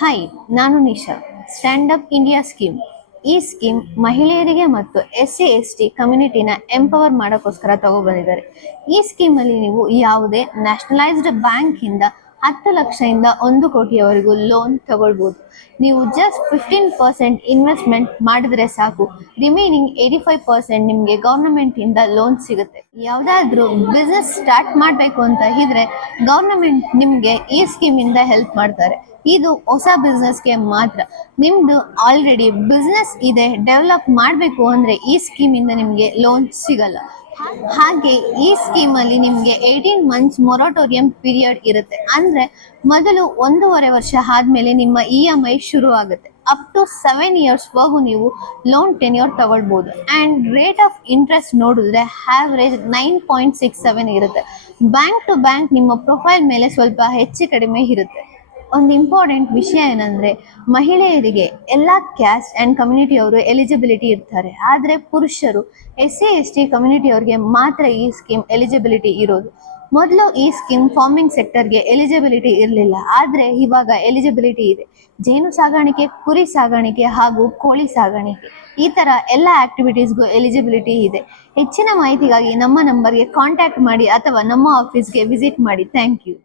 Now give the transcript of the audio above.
Hi, ನಾನು Nisha. Stand up India scheme. ಈ scheme ಮಹಿಳೆಯರಿಗೆ ಮತ್ತು SC ST ಕಮ್ಯುನಿಟಿನ ಎಂಪವರ್ ಮಾಡೋಕ್ಕೋಸ್ಕರ ತಗೊಬಂದಿದ್ದಾರೆ. ಈ ಸ್ಕೀಮಲ್ಲಿ ನೀವು ಯಾವುದೇ ನ್ಯಾಷನಲೈಸ್ಡ್ ಬ್ಯಾಂಕಿಂದ 10 ಲಕ್ಷದಿಂದ 1 ಕೋಟಿಯವರೆಗೂ ಲೋನ್ ತಗೊಳ್ಬೋದು. ನೀವು ಜಸ್ಟ್ 15% ಇನ್ವೆಸ್ಟ್ಮೆಂಟ್ ಮಾಡಿದ್ರೆ ಸಾಕು, ರಿಮೈನಿಂಗ್ 85% ನಿಮಗೆ ಗೌರ್ಮೆಂಟಿಂದ ಲೋನ್ ಸಿಗುತ್ತೆ. ಯಾವುದಾದ್ರೂ ಬಿಸ್ನೆಸ್ ಸ್ಟಾರ್ಟ್ ಮಾಡಬೇಕು ಅಂತ ಇದ್ರೆ ಗೌರ್ಮೆಂಟ್ ನಿಮಗೆ ಈ ಸ್ಕೀಮಿಂದ ಹೆಲ್ಪ್ ಮಾಡ್ತಾರೆ. ಇದು ಹೊಸ ಬಿಸ್ನೆಸ್ಗೆ ಮಾತ್ರ. ನಿಮ್ದು ಆಲ್ರೆಡಿ ಬಿಸ್ನೆಸ್ ಇದೆ, ಡೆವಲಪ್ ಮಾಡಬೇಕು ಅಂದ್ರೆ ಈ ಸ್ಕೀಮಿಂದ ನಿಮಗೆ ಲೋನ್ ಸಿಗಲ್ಲ. ಹಾಗೆ ಈ ಸ್ಕೀಮಲ್ಲಿ ನಿಮಗೆ 18 ಮಂತ್ಸ್ ಮೊರಟೋರಿಯಂ ಪೀರಿಯಡ್ ಇರುತ್ತೆ. ಅಂದ್ರೆ ಮೊದಲು 1.5 ವರ್ಷ ಆದ್ಮೇಲೆ ನಿಮ್ಮ EMI ಶುರು ಆಗುತ್ತೆ. ಅಪ್ ಟು 7 years ವರೆಗೂ ನೀವು ಲೋನ್ ಟೆನ್ಯೂರ್ ತಗೊಳ್ಬಹುದು. ಅಂಡ್ ರೇಟ್ ಆಫ್ ಇಂಟ್ರೆಸ್ಟ್ ನೋಡಿದ್ರೆ ಆವರೇಜ್ 9.67 ಇರುತ್ತೆ. ಬ್ಯಾಂಕ್ ಟು ಬ್ಯಾಂಕ್ ನಿಮ್ಮ ಪ್ರೊಫೈಲ್ ಮೇಲೆ ಸ್ವಲ್ಪ ಹೆಚ್ಚು ಕಡಿಮೆ ಇರುತ್ತೆ. ಒಂದು ಇಂಪಾರ್ಟೆಂಟ್ ವಿಷಯ ಏನಂದ್ರೆ, ಮಹಿಳೆಯರಿಗೆ ಎಲ್ಲ ಕ್ಯಾಸ್ಟ್ ಅಂಡ್ ಕಮ್ಯುನಿಟಿಯವರು ಎಲಿಜಿಬಿಲಿಟಿ ಇರ್ತಾರೆ. ಆದರೆ ಪುರುಷರು SC ST ಕಮ್ಯುನಿಟಿಯವ್ರಿಗೆ ಮಾತ್ರ ಈ ಸ್ಕೀಮ್ ಎಲಿಜಿಬಿಲಿಟಿ ಇರೋದು. ಮೊದಲು ಈ ಸ್ಕೀಮ್ ಫಾರ್ಮಿಂಗ್ ಸೆಕ್ಟರ್ಗೆ ಎಲಿಜಿಬಿಲಿಟಿ ಇರಲಿಲ್ಲ, ಆದರೆ ಇವಾಗ ಎಲಿಜಿಬಿಲಿಟಿ ಇದೆ. ಜೇನು ಸಾಗಾಣಿಕೆ, ಕುರಿ ಸಾಗಾಣಿಕೆ ಹಾಗೂ ಕೋಳಿ ಸಾಗಾಣಿಕೆ, ಈ ಥರ ಎಲ್ಲ ಆಕ್ಟಿವಿಟೀಸ್ಗೂ ಎಲಿಜಿಬಿಲಿಟಿ ಇದೆ. ಹೆಚ್ಚಿನ ಮಾಹಿತಿಗಾಗಿ ನಮ್ಮ ನಂಬರ್ಗೆ ಕಾಂಟ್ಯಾಕ್ಟ್ ಮಾಡಿ ಅಥವಾ ನಮ್ಮ ಆಫೀಸ್ಗೆ ವಿಸಿಟ್ ಮಾಡಿ. Thank you.